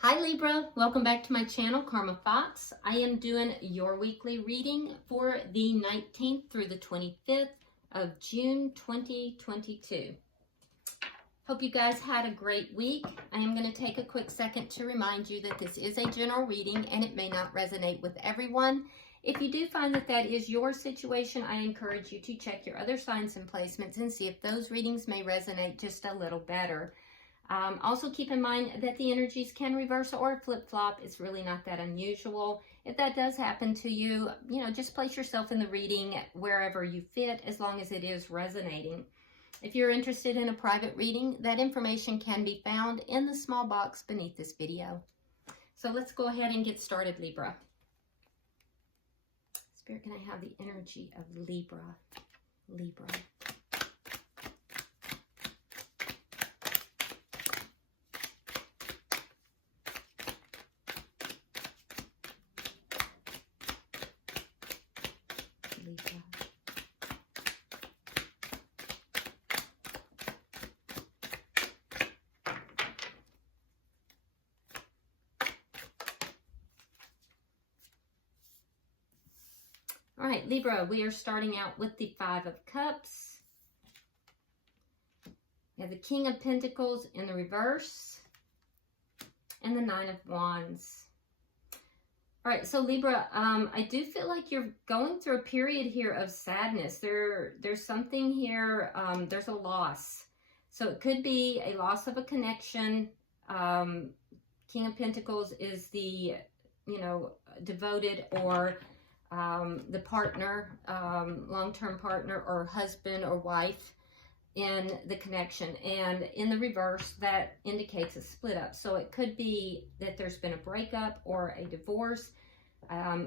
Hi Libra, welcome back to my channel, Karma Fox. I am doing your weekly reading for the 19th through the 25th of June 2022. Hope you guys had a great week. I am going to take a quick second to remind you that this is a general reading and it may not resonate with everyone. If you do find that that is your situation, I encourage you to check your other signs and placements and see if those readings may resonate just a little better. Also keep in mind that the energies can reverse or flip-flop. It's really not that unusual. If that does happen to you, just place yourself in the reading wherever you fit, as long as it is resonating. If you're interested in a private reading, that information can be found in the small box beneath this video. So let's go ahead and get started, Libra. Spirit, can I have the energy of Libra? Libra. All right, Libra, we are starting out with the Five of Cups. We have the King of Pentacles in the reverse and the Nine of Wands. All right, so Libra, I do feel like you're going through a period here of sadness. There's something here, there's a loss. So it could be a loss of a connection. King of Pentacles is the, devoted or the partner, long-term partner or husband or wife in the connection. And in the reverse, that indicates a split up. So it could be that there's been a breakup or a divorce,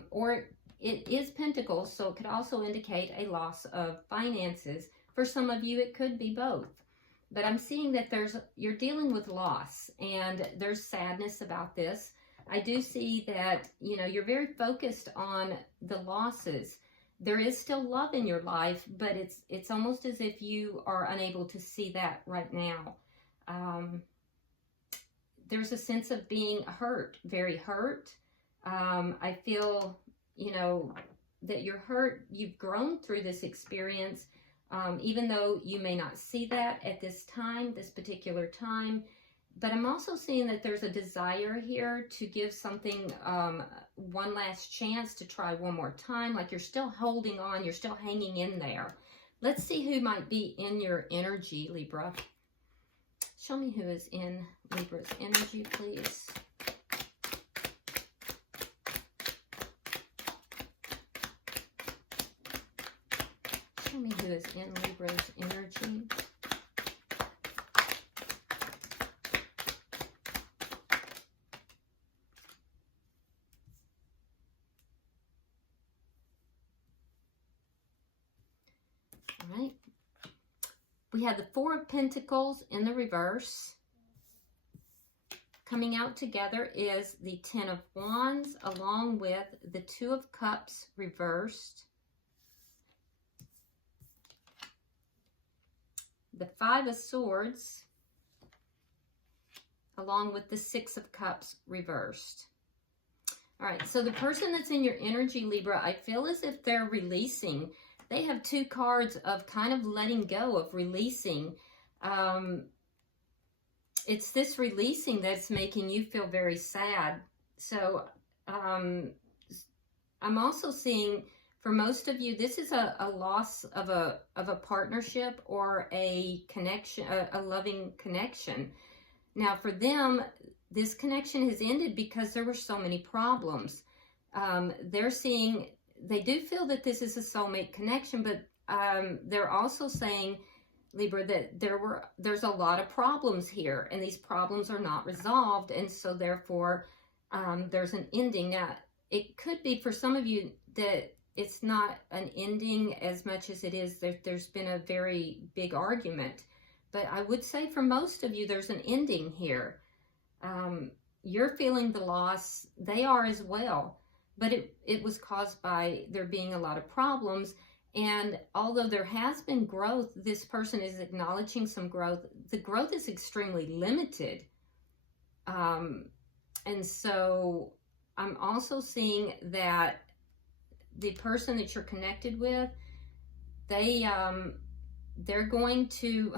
or it is Pentacles, so it could also indicate a loss of finances. For some of you, it could be both. But I'm seeing that you're dealing with loss and there's sadness about this. I do see that, you're very focused on the losses. There is still love in your life, but it's almost as if you are unable to see that right now. There's a sense of being hurt, very hurt. I feel, that you're hurt. You've grown through this experience, even though you may not see that at this time, this particular time. But I'm also seeing that there's a desire here to give something one last chance, to try one more time. Like you're still holding on, you're still hanging in there. Let's see who might be in your energy, Libra. Show me who is in Libra's energy, please. Show me who is in Libra's energy. Right. We have the Four of Pentacles in the reverse. Coming out together is the Ten of Wands along with the Two of Cups reversed. The Five of Swords along with the Six of Cups reversed. All right, so the person that's in your energy, Libra, I feel as if they're releasing. They have two cards of kind of letting go, of releasing. It's this releasing that's making you feel very sad. So I'm also seeing, for most of you, this is a loss of a partnership or a connection, a loving connection. Now for them, this connection has ended because there were so many problems. They do feel that this is a soulmate connection, but they're also saying, Libra, that there's a lot of problems here, and these problems are not resolved, and so therefore there's an ending. Now, it could be for some of you that it's not an ending as much as it is that there's been a very big argument, but I would say for most of you there's an ending here. You're feeling the loss, they are as well. But it was caused by there being a lot of problems. And although there has been growth, this person is acknowledging some growth. The growth is extremely limited. And so I'm also seeing that the person that you're connected with, they're going to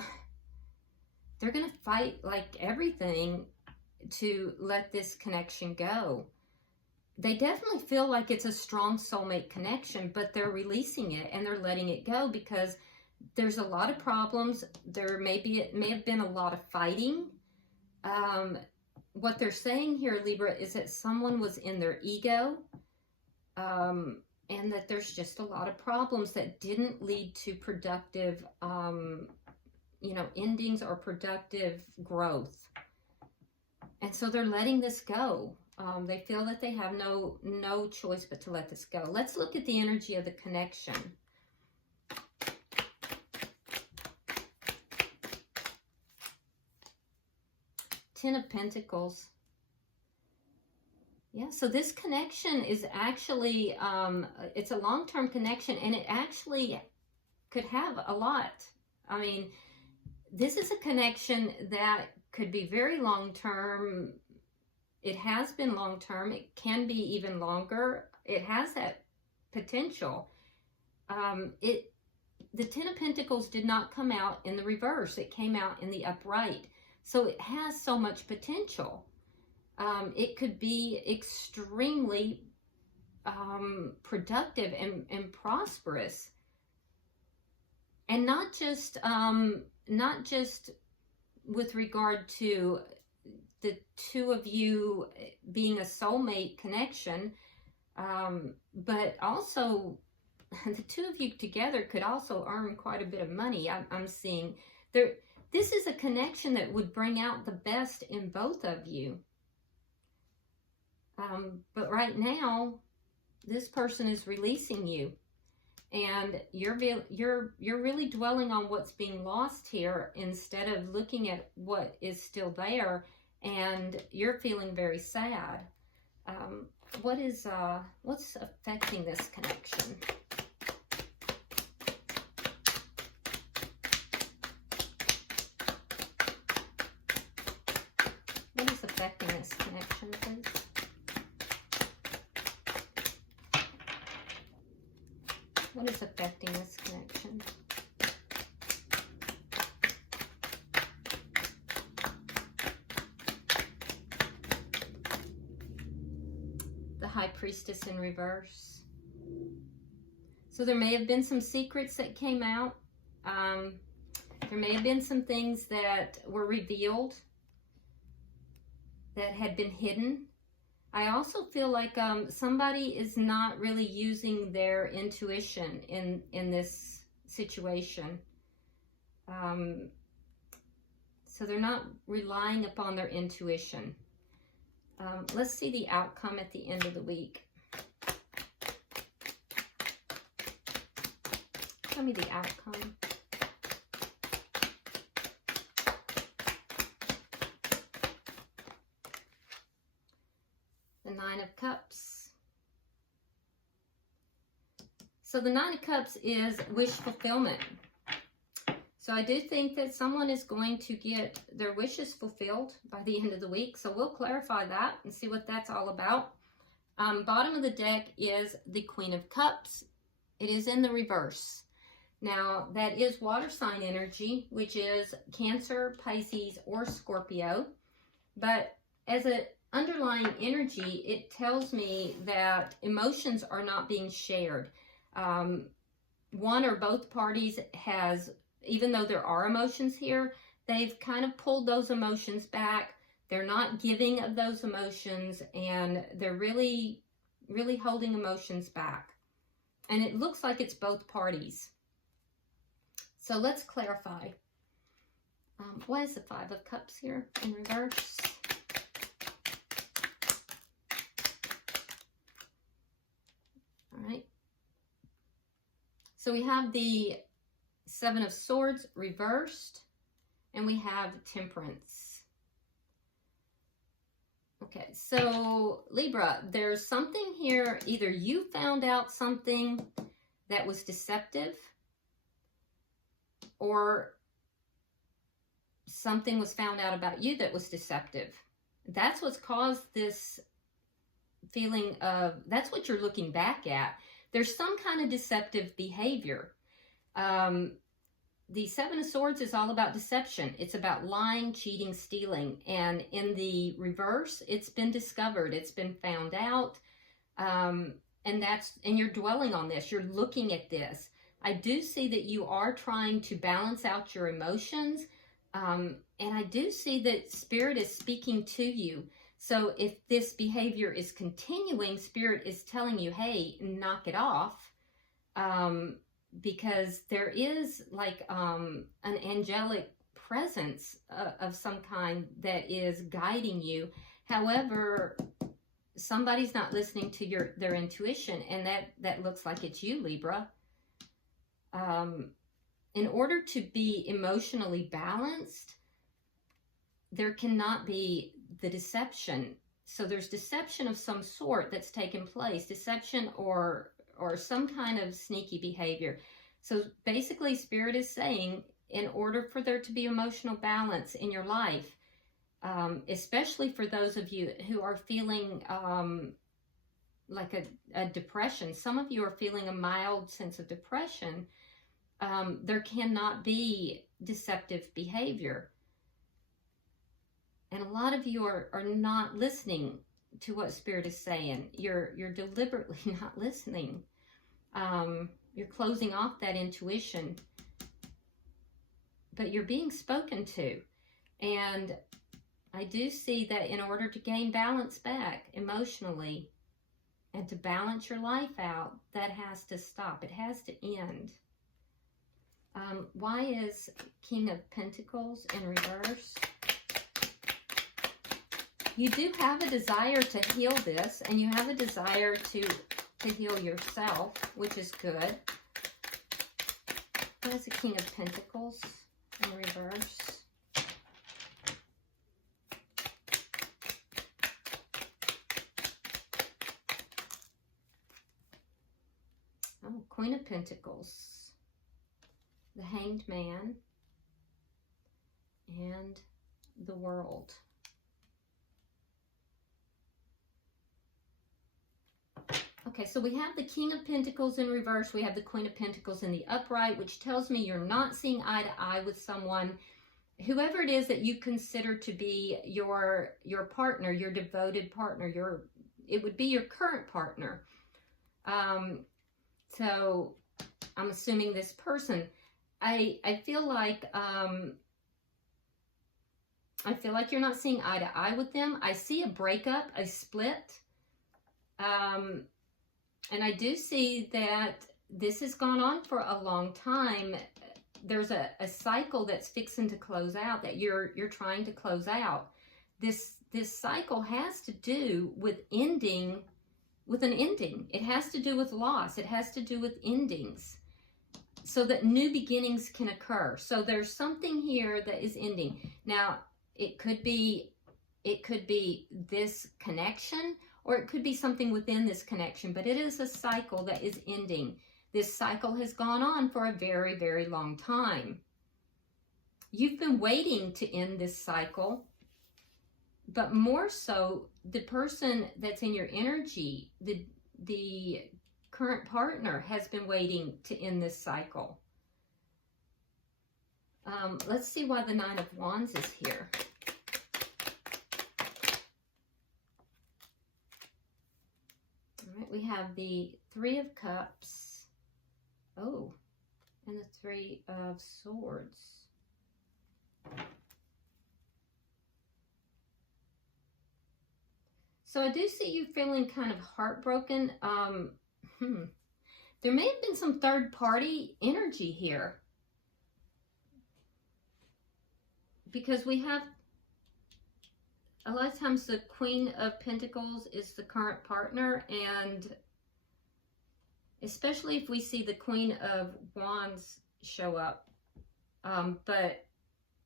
fight like everything to let this connection go. They definitely feel like it's a strong soulmate connection, but they're releasing it and they're letting it go because there's a lot of problems. It may have been a lot of fighting. What they're saying here, Libra, is that someone was in their ego, and that there's just a lot of problems that didn't lead to productive, endings or productive growth. And so they're letting this go. They feel that they have no choice but to let this go. Let's look at the energy of the connection. Ten of Pentacles. Yeah, so this connection is actually, it's a long-term connection, and it actually could have a lot. I mean, this is a connection that could be very long-term. It has been long-term. It can be even longer. It has that potential. The Ten of Pentacles did not come out in the reverse. It came out in the upright. So it has so much potential. It could be extremely productive and prosperous. And not just with regard to the two of you being a soulmate connection, but also the two of you together could also earn quite a bit of money. I'm seeing there. This is a connection that would bring out the best in both of you. But right now, this person is releasing you, and you're really dwelling on what's being lost here instead of looking at what is still there, and you're feeling very sad. What's affecting this connection? What is affecting this connection, please? What is affecting this connection? The High Priestess in reverse. So there may have been some secrets that came out. There may have been some things that were revealed that had been hidden. I also feel like somebody is not really using their intuition in this situation. So they're not relying upon their intuition. Let's see the outcome at the end of the week. Tell me the outcome. The Nine of Cups. So the Nine of Cups is wish fulfillment. So I do think that someone is going to get their wishes fulfilled by the end of the week. So we'll clarify that and see what that's all about. Bottom of the deck is the Queen of Cups. It is in the reverse. Now, that is water sign energy, which is Cancer, Pisces, or Scorpio. But as an underlying energy, it tells me that emotions are not being shared. One or both parties has, even though there are emotions here, they've kind of pulled those emotions back. They're not giving of those emotions, and they're really, really holding emotions back. And it looks like it's both parties. So let's clarify. Why is the Five of Cups here in reverse? All right. So we have the Seven of Swords reversed, and we have Temperance. Okay, so Libra, there's something here. Either you found out something that was deceptive, or something was found out about you that was deceptive. That's what's caused this feeling of, that's what you're looking back at. There's some kind of deceptive behavior. The Seven of Swords is all about deception. It's about lying, cheating, stealing. And in the reverse, it's been discovered. It's been found out. And you're dwelling on this. You're looking at this. I do see that you are trying to balance out your emotions. And I do see that Spirit is speaking to you. So if this behavior is continuing, Spirit is telling you, hey, knock it off. Because there is like an angelic presence of some kind that is guiding you. However, somebody's not listening to their intuition, and that looks like it's you, Libra. In order to be emotionally balanced, there cannot be the deception. So there's deception of some sort that's taken place, deception or some kind of sneaky behavior. So basically, Spirit is saying, in order for there to be emotional balance in your life, especially for those of you who are feeling like a depression, some of you are feeling a mild sense of depression, there cannot be deceptive behavior. And a lot of you are not listening to what Spirit is saying. You're deliberately not listening. You're closing off that intuition, but you're being spoken to. And I do see that in order to gain balance back emotionally and to balance your life out, that has to stop. It has to end. Why is King of Pentacles in reverse? You do have a desire to heal this, and you have a desire to heal yourself, which is good. There's the King of Pentacles in reverse. Oh, Queen of Pentacles, the Hanged Man, and the World. Okay, so we have the King of Pentacles in reverse. We have the Queen of Pentacles in the upright, which tells me you're not seeing eye to eye with someone, whoever it is that you consider to be your partner, your devoted partner. It would be your current partner. So I'm assuming this person. I feel like you're not seeing eye to eye with them. I see a breakup, a split. And I do see that this has gone on for a long time. There's a cycle that's fixing to close out, that you're trying to close out. This cycle has to do with an ending. It has to do with loss. It has to do with endings, so that new beginnings can occur. So there's something here that is ending. Now, it could be this connection, or it could be something within this connection, but it is a cycle that is ending. This cycle has gone on for a very, very long time. You've been waiting to end this cycle, but more so, the person that's in your energy, the current partner, has been waiting to end this cycle. Let's see why the Nine of Wands is here. All right, we have the Three of Cups. Oh, and the Three of Swords. So I do see you feeling kind of heartbroken. There may have been some third-party energy here, because we have, a lot of times the Queen of Pentacles is the current partner, and especially if we see the Queen of Wands show up. But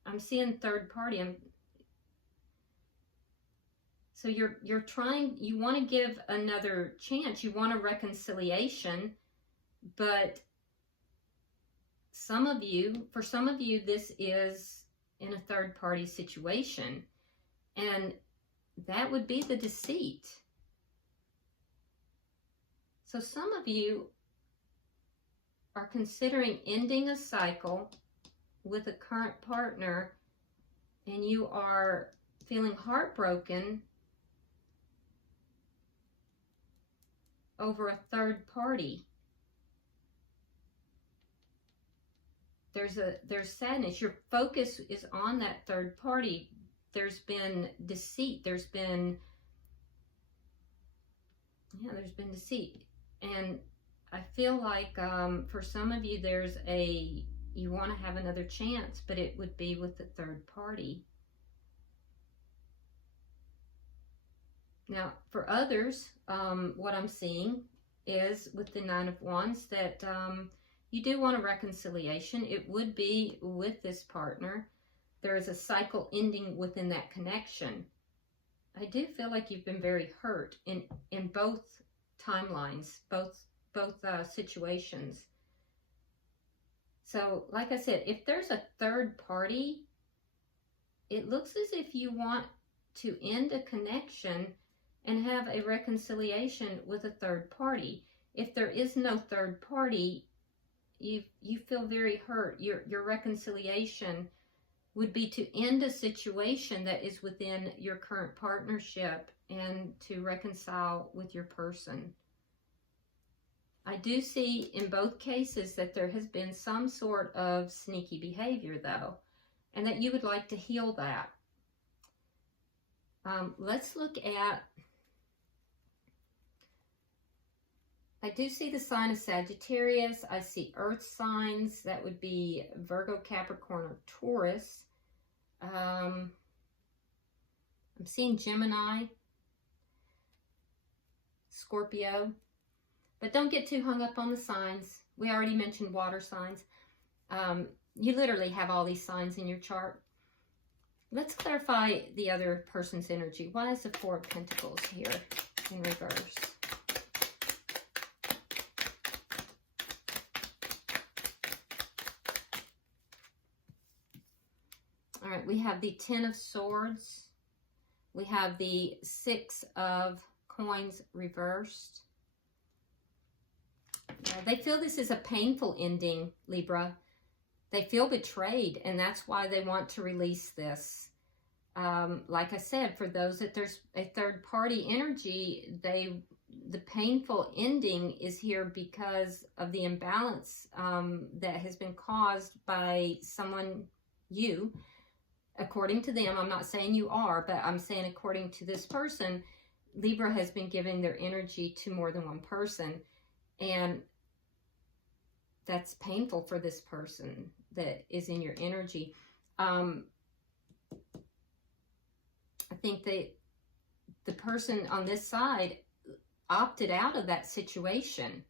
I'm seeing third party. So you're trying, you want to give another chance. You want a reconciliation, but for some of you, this is in a third party situation. And that would be the deceit. So some of you are considering ending a cycle with a current partner, and you are feeling heartbroken over a third party. There's sadness. Your focus is on that third party. There's been deceit. There's been deceit. And I feel like for some of you, you want to have another chance, but it would be with the third party. Now, for others, what I'm seeing is with the Nine of Wands that you do want a reconciliation. It would be with this partner. There is a cycle ending within that connection. I do feel like you've been very hurt in both timelines, both situations. So, like I said, if there's a third party, it looks as if you want to end a connection and have a reconciliation with a third party. If there is no third party, you feel very hurt. Your reconciliation would be to end a situation that is within your current partnership and to reconcile with your person. I do see in both cases that there has been some sort of sneaky behavior, though, and that you would like to heal that. Let's look at, I do see the sign of Sagittarius. I see earth signs. That would be Virgo, Capricorn, or Taurus. I'm seeing Gemini, Scorpio. But don't get too hung up on the signs. We already mentioned water signs. You literally have all these signs in your chart. Let's clarify the other person's energy. Why is the Four of Pentacles here in reverse? All right, we have the Ten of Swords. We have the Six of Coins reversed. They feel this is a painful ending, Libra. They feel betrayed, and that's why they want to release this. Like I said, for those that there's a third-party energy, the painful ending is here because of the imbalance that has been caused by someone, you, according to them. I'm not saying you are, but I'm saying according to this person, Libra has been giving their energy to more than one person. And that's painful for this person that is in your energy. I think that the person on this side opted out of that situation,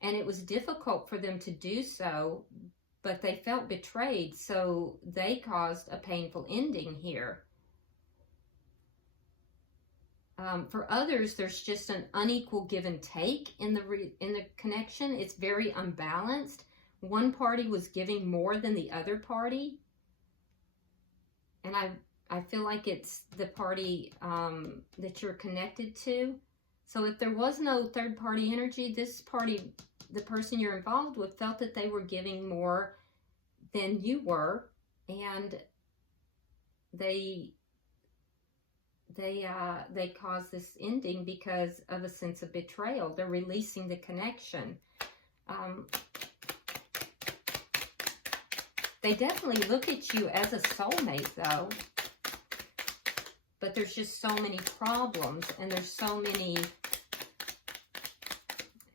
and it was difficult for them to do so, but they felt betrayed, so they caused a painful ending here. For others, there's just an unequal give and take in the connection. It's very unbalanced. One party was giving more than the other party, and I feel like it's the party that you're connected to. So if there was no third party energy, this party, the person you're involved with, felt that they were giving more than you were, and they caused this ending because of a sense of betrayal. They're releasing the connection. They definitely look at you as a soulmate, though. But there's just so many problems, and there's so many...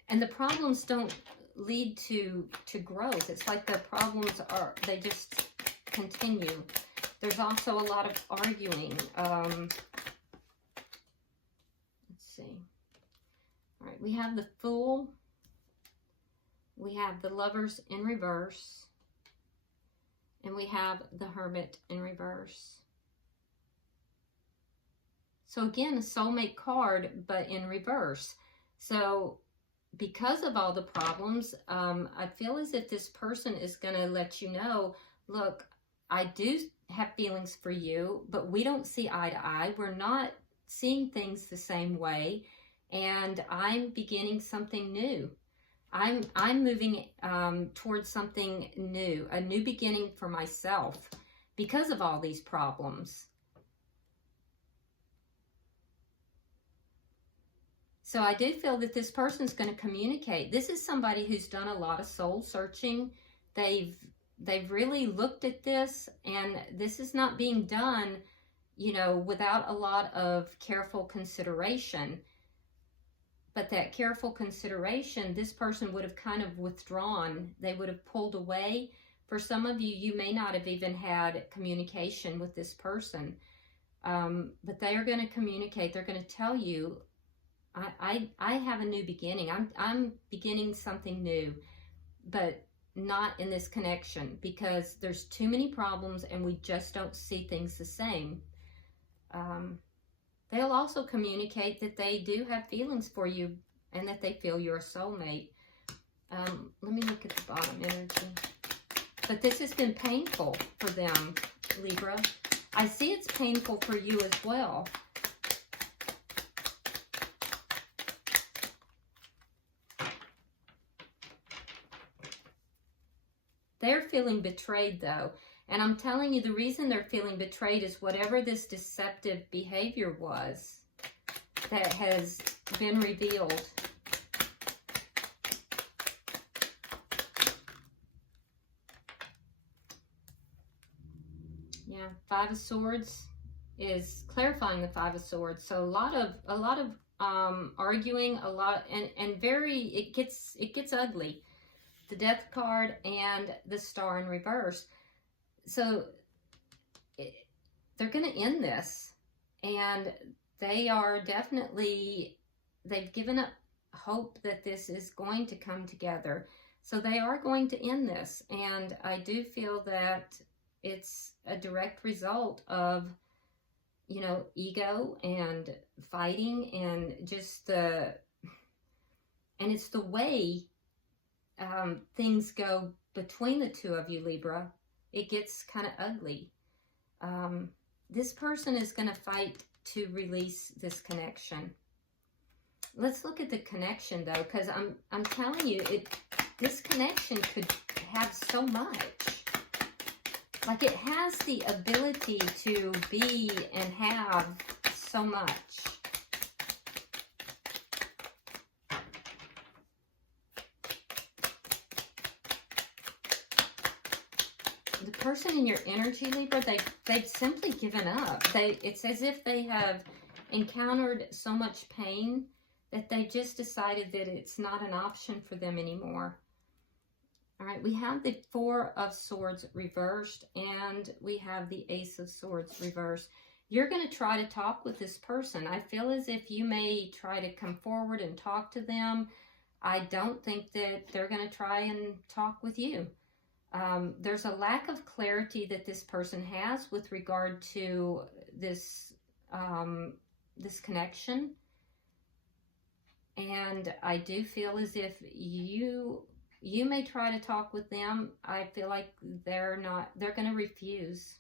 And the problems don't lead to growth. It's like the problems they just continue. There's also a lot of arguing. All right, we have the Fool. We have the Lovers in reverse. And we have the Hermit in reverse. So again, a soulmate card, but in reverse. So because of all the problems, I feel as if this person is going to let you know, look, I do have feelings for you, but we don't see eye to eye. We're not seeing things the same way, and I'm beginning something new. I'm moving towards something new, a new beginning for myself because of all these problems. So I do feel that this person's going to communicate. This is somebody who's done a lot of soul searching. They've really looked at this, and this is not being done, you know, without a lot of careful consideration. But that careful consideration, this person would have kind of withdrawn. They would have pulled away. For some of you, you may not have even had communication with this person. But they are going to communicate. They're going to tell you, I have a new beginning. I'm beginning something new, but not in this connection, because there's too many problems and we just don't see things the same. They'll also communicate that they do have feelings for you and that they feel you're a soulmate. Let me look at the bottom energy. But this has been painful for them, Libra. I see it's painful for you as well. They're feeling betrayed, though. And I'm telling you, the reason they're feeling betrayed is whatever this deceptive behavior was that has been revealed. Yeah, Five of Swords is clarifying the Five of Swords. So a lot of arguing, and very, it gets ugly. The Death card and the Star in reverse. So they're going to end this, and they are definitely, they've given up hope that this is going to come together. So they are going to end this, and I do feel that it's a direct result of, you know, ego and fighting, and just and it's the way things go between the two of you, Libra. It gets kind of ugly. This person is going to fight to release this connection. Let's look at the connection, though, because I'm telling you, this connection could have so much. Like, it has the ability to be and have so much. The person in your energy, Libra, they've simply given up. It's as if they have encountered so much pain that they just decided that it's not an option for them anymore. All right, we have the Four of Swords reversed, and we have the Ace of Swords reversed. You're going to try to talk with this person. I feel as if you may try to come forward and talk to them. I don't think that they're going to try and talk with you. There's a lack of clarity that this person has with regard to this, this connection. And I do feel as if you may try to talk with them. I feel like they're going to refuse.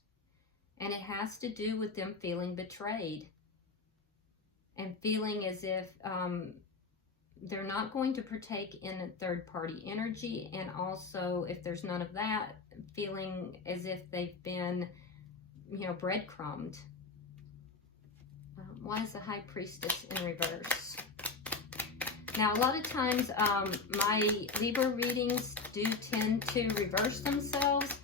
And it has to do with them feeling betrayed. And feeling as if they're not going to partake in a third-party energy. And also, if there's none of that, feeling as if they've been, you know, breadcrumbed. Why is the High Priestess in reverse? Now, a lot of times, my Libra readings do tend to reverse themselves.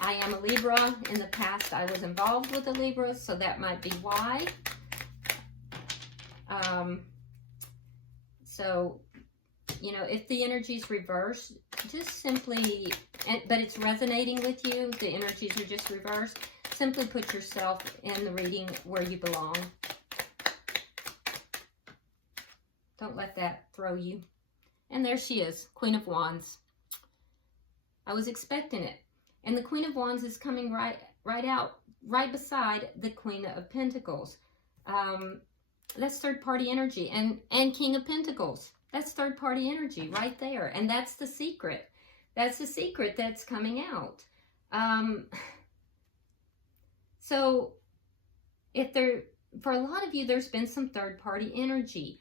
I am a Libra. In the past, I was involved with a Libra, so that might be why. So, you know, if the energy's reversed, just simply, but it's resonating with you, the energies are just reversed, simply put yourself in the reading where you belong. Don't let that throw you. And there she is, Queen of Wands. I was expecting it. And the Queen of Wands is coming right out, right beside the Queen of Pentacles. That's third-party energy. And King of Pentacles. That's third-party energy right there. And that's the secret. That's the secret that's coming out. So, if they're, for a lot of you, there's been some third-party energy.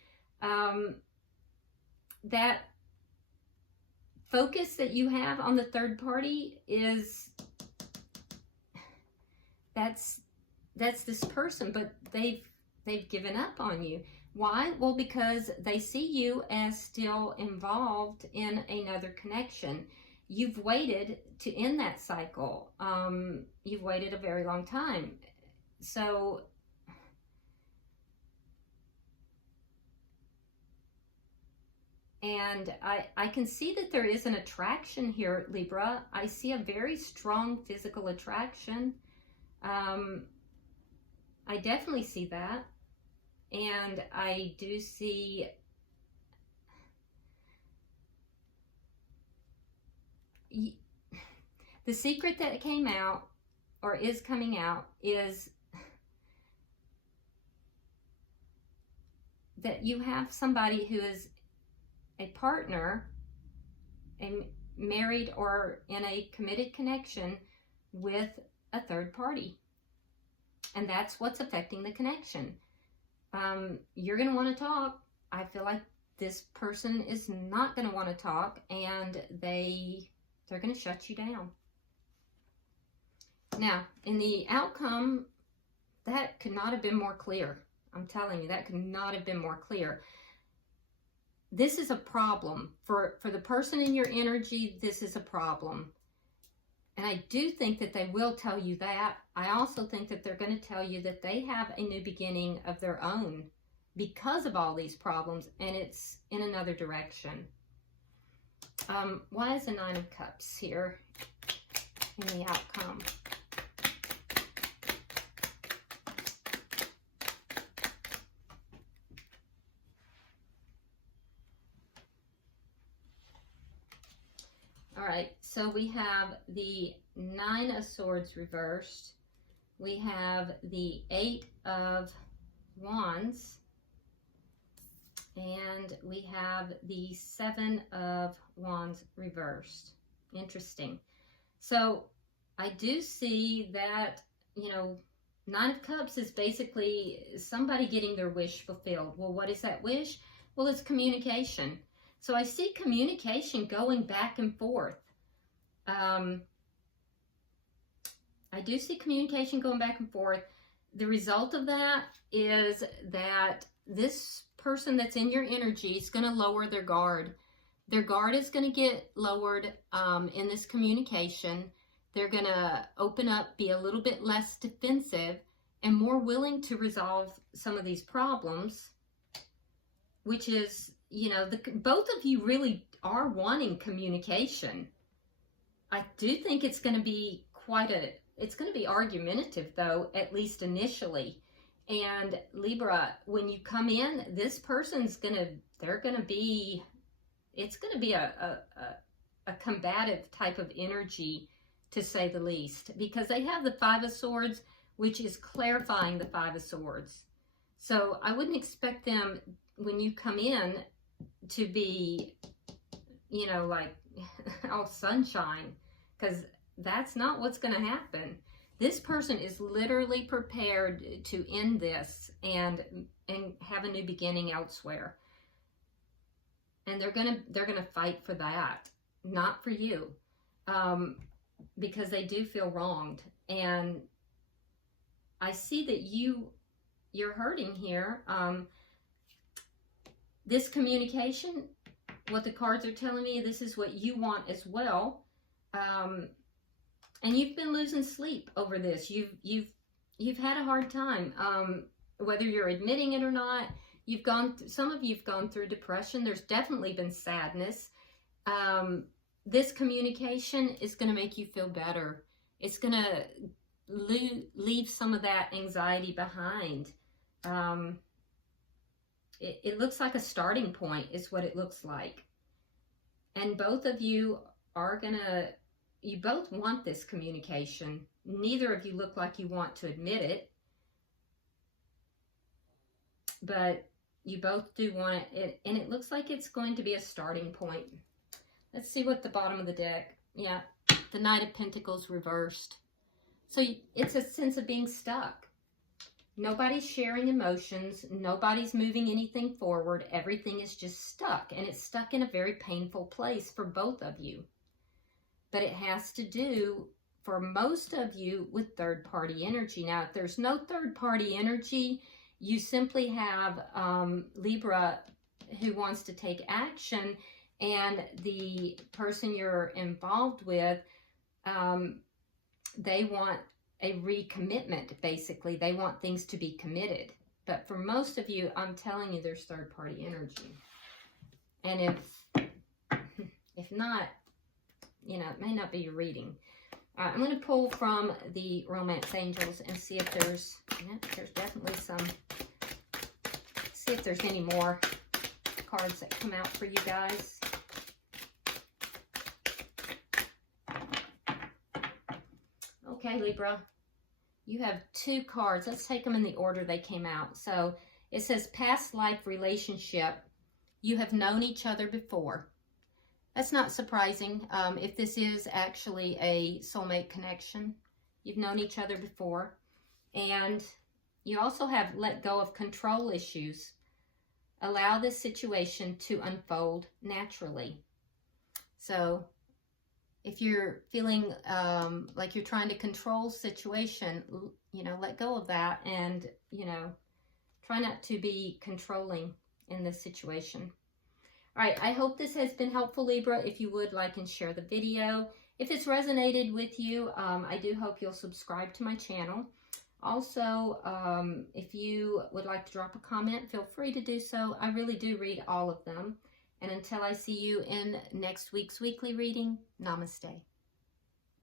That focus that you have on the third party is, that's this person, but they've given up on you. Why? Well, because they see you as still involved in another connection. You've waited to end that cycle. You've waited a very long time. So and I can see that there is an attraction here, Libra. I see a very strong physical attraction. I definitely see that. And I do see the secret that came out, or is coming out, is that you have somebody who is a partner, a married or in a committed connection with a third party. And that's what's affecting the connection. You're going to want to talk. I feel like this person is not going to want to talk, and they're going to shut you down. Now, in the outcome, that could not have been more clear. I'm telling you, that could not have been more clear. This is a problem. For the person in your energy, this is a problem. And I do think that they will tell you that. I also think that they're going to tell you that they have a new beginning of their own because of all these problems, and it's in another direction. Why is the Nine of Cups here in the outcome? All right, so we have the Nine of Swords reversed. We have the Eight of Wands. And we have the Seven of Wands reversed. Interesting. So I do see that, you know, Nine of Cups is basically somebody getting their wish fulfilled. Well, what is that wish? Well, it's communication. So I see communication going back and forth. I do see communication going back and forth. The result of that is that this person that's in your energy is going to lower their guard. Their guard is going to get lowered in this communication. They're going to open up, be a little bit less defensive, and more willing to resolve some of these problems, which is, you know, both of you really are wanting communication. I do think it's going to be it's going to be argumentative, though, at least initially. And Libra, when you come in, this person's it's going to be a combative type of energy, to say the least, because they have the Five of Swords, which is clarifying the Five of Swords. So I wouldn't expect them, when you come in, to be, you know, like all sunshine, because that's not what's going to happen. This person is literally prepared to end this and have a new beginning elsewhere. And they're gonna fight for that, not for you, because they do feel wronged. And I see that you're hurting here. This communication, what the cards are telling me, this is what you want as well. And you've been losing sleep over this. You've had a hard time, whether you're admitting it or not. Some of you've gone through depression. There's definitely been sadness. This communication is going to make you feel better. It's going to leave some of that anxiety behind. It looks like a starting point is what it looks like. And both of you you both want this communication. Neither of you look like you want to admit it, but you both do want it, and it looks like it's going to be a starting point. Let's see what the bottom of the deck. Yeah, the Knight of Pentacles reversed. So it's a sense of being stuck. Nobody's sharing emotions. Nobody's moving anything forward. Everything is just stuck. And it's stuck in a very painful place for both of you. But it has to do, for most of you, with third-party energy. Now, if there's no third-party energy, you simply have Libra who wants to take action, and the person you're involved with, they want a recommitment, basically. They want things to be committed. But for most of you, I'm telling you, there's third-party energy. And if not, you know, it may not be your reading. All right, I'm going to pull from the Romance Angels and see if there's, yeah, there's definitely some, see if there's any more cards that come out for you guys. Okay, Libra, you have 2 cards. Let's take them in the order they came out. So it says past life relationship. You have known each other before. That's not surprising if this is actually a soulmate connection. You've known each other before. And you also have let go of control issues. Allow this situation to unfold naturally. So if you're feeling like you're trying to control situation, you know, let go of that and, you know, try not to be controlling in this situation. All right, I hope this has been helpful, Libra. If you would, like and share the video. If it's resonated with you, I do hope you'll subscribe to my channel. Also, if you would like to drop a comment, feel free to do so. I really do read all of them. And until I see you in next week's weekly reading, namaste.